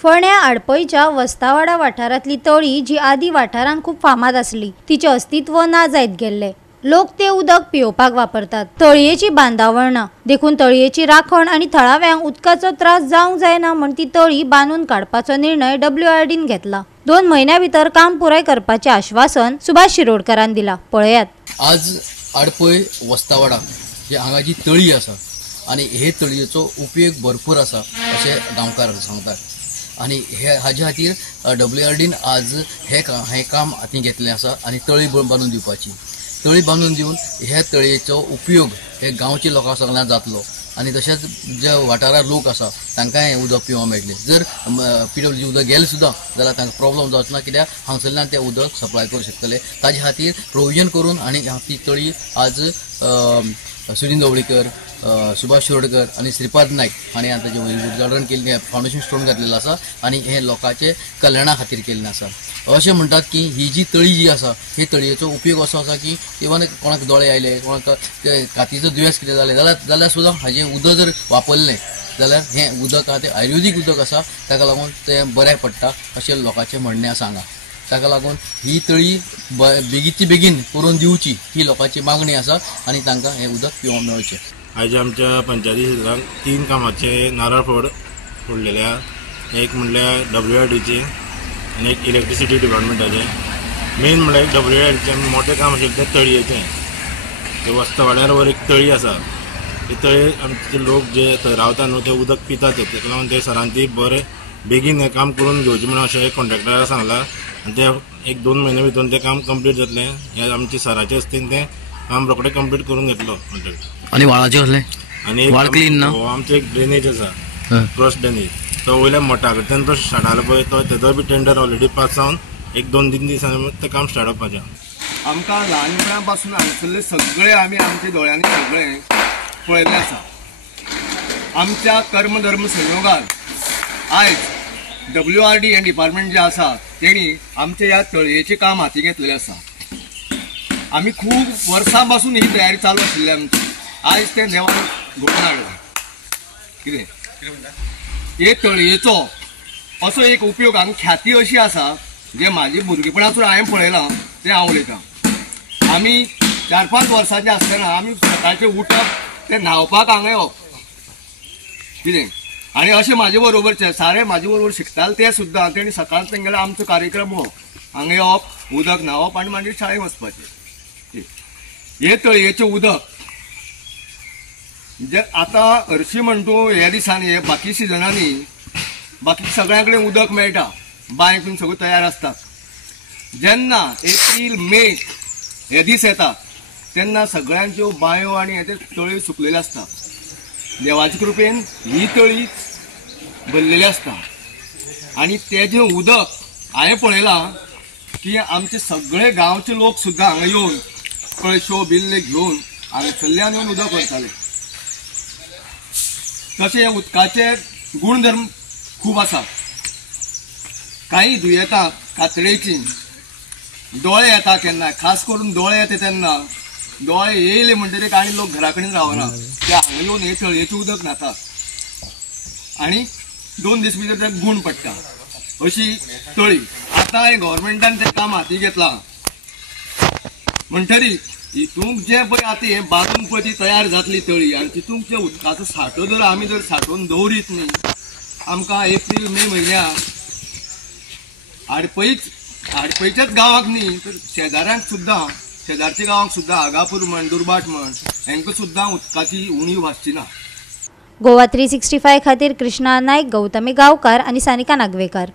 फोंड्या आडपईच्या वस्तावाडा वाठारांतली तळी जी आदी वाठारांत खूप फामाद आसली तिचे अस्तित्व ना जायत गेल्ले। लोक ते उदक पिवपाक वापरतात। तळयेची बांदावळना देखून तळयेची राखण आणि थळाव्यांक उदकाचो त्रास जावंक जायना म्हण ती तळी बांदून काडपाचो निर्णय WRDन घेतला। 2 महिन्या भितर काम पुराय करपाचे आश्वासन सुभाष शिरोडकरान दिला। पळयात। आज आडपई वस्तावाडा जे हांगा जी तळी आसा आणि हे तळयेचो उपयोग भरपूर आसा अशें गांवकार सांगतात। आणि हाज्या खातीर WRDन आज हे काम हाती घेतलें आसा आणि तळी बांदून दिवपाची। तळी बांदून दिवन हे तळयेचो उपयोग हे गांवच्या लोकां सगळ्यांक जातलो आणि तशेंच जे वाठारार लोक आसा तांकां हे उदक पिवंक मेळटलें। जर PWG उदक गेलें सुद्दां जाल्यार तांकां प्रॉब्लेम जावचना, कित्याक हांगसरल्यान ते उदक सप्लाय करूंक शकतले। ताजे खातीर प्रोविजन करून आणि ती तळी आज सुनील ढवळीकर, सुभाष शिरोडकर आणि श्रीपाद नायक हांणी आता जे उद्घाटन केल्लें फाउंडेशन स्टोन घातलेलो आसा आणि हे लोकांचे कल्याणा खातीर केल्लें आसा। अशें म्हणटात की ही जी तळी जी आसा हे तळयेचो उपयोग असो आसा की इवन कोणाक दोळे आयले, कोणाक कातीचो दुयेंस कितें जालें जाल्यार सुद्दां हाजें उदक जर वापरलें जाल्यार हें उदक आसा तें आयुर्वेदीक उदक आसा, ताका लागून तें बरें पडटा अशें लोकांचें म्हणणें आसा हांगा। ताका लागून ही तळी बेगीची बेगीन करून दिवची ही लोकांची मागणी आसा आणि तांकां हें उदक पिवंक मेळचें। आज आमच्या पंचायती क्षेत्रांत 3 कामाचे नारळ फोडलेले आहा। एक म्हणल्यार WRDचे आणि एक इलेक्ट्रिसिटी डिपार्टमेंटाचे। मेन म्हणल्यार WRDचें मोठें काम आशिल्लें तें तळयेचें। ते वस्तावाड्यार वर एक तळी आसा, ती तळी आमचे लोक जे थंय रावता न्हू ते उदक पितात, ताका लागून ते सरान ती बरें बेगीन हें काम करून घेवचें म्हणून अशें कॉन्ट्रॅक्टराक सांगलां आणि ते 1-2 महिने भितर तें काम कंप्लीट जातलें। हे आमचे सराचे आसतीन तें काम रोखडें कंप्लीट करून घेतलो कॉन्ट्रॅक्टर। आणि वाळाचे कसले आणि वाळ क्लीन ना आमचो एक ड्रेनेज आसा, क्रॉस ड्रेनेज, तो वयल्या मठा कडच्यान तो स्टार्ट जालो पळय, तो तेजो बी टेंडर ऑलरेडी पास जावन 1-2 दिसांनी तें काम स्टार्ट जावपाचें। आमकां ल्हानपणा पासून हांगसरले सगळे आमी आमच्या दोळ्यांनी सगळे पळयल्लें आसा। आमच्या कर्मधर्म संयोगान आयज WRD हे डिपार्टमेंट जे आसा तेणी आमच्या ह्या तळयेचें काम हाती घेतलेलें आसा। आमी खूब वर्सां पासून ही तयारी चालू आशिल्ली आमची। आयज तें देवान घडोवन हाडलां। कितें हे तळयेचो असो एक उपयोग हांगा ख्याती अशी आसा जे म्हाजी भुरगेपणासून हांवें पळयलां तें हांव उलयतां। आमी 4-5 वर्सांचे आसतना आमी सकाळचें उठप ते न्हांवपाक हांगा येवप, कितें आनी अशें म्हाजे बरोबरचे सारे म्हाजे बरोबर शिकताले ते सुद्दां तेणी सकाळचें तेंगेलो आमचो कार्यक्रम हो हांगा येवप, उदक न्हांवप आनी मागीर शाळेक वचपाचें। हे तळयेचें उदक जे आतां हरशीं म्हणटू हे दिसांनी हे बाकी सिजनांनी बाकी सगळ्यां कडेन उदक मेळटा, बांय बीन सगळ्यो तयार आसतात। जेन्ना एप्रील-मे हे दीस येतात तेन्ना सगळ्यांच्यो बांयो आनी हे तळयो सुकलेल्यो आसता। देवाचे कृपेन ही तळी भरलेली आसता आणि तेजें उदक हांवें पळयलां की आमचे सगळे गांवचे लोक सुद्दां हांगा येवन कळश्यो बिल्ले घेवन हांगसरल्यान येवन उदक व्हरताले। तशें हे उदकाचे गुणधर्म खूब आसा। कांय दुयेंतां कातळेची दोळे येता केन्ना, खास करून दोळे येता तेन्ना दोळे येयले म्हणटकीर कांय लोक घरा कडेन रावना, ते हांगा येवन हे तळयेचें उदक न्हातात आनी 2 दीस भितर ते गूण पडटा अशी तळी। आतां हे गव्हर्मेंटान तें काम हाती घेतलां म्हणटरी हितूंक जे पळय आतां हे बांदून पळय ती तयार जातली तळी आनी तितूंक जे उदकाचो सांठो जर आमी जर सांठोवन दवरीत न्ही, आमकां एप्रील-मे म्हयन्याक आडपईच्याच गांवांक न्ही तर शेजाऱ्यांक सुद्दां, शेजारच्या गांवांक सुद्दां आगापूर म्हण, दुर्बाट म्हण हांकां सुद्दां उदकाची उणीव भासची ना। गोवा 365 खातीर कृष्णा नायक, गौतमी गांवकार आनी सानिका नागवेकर।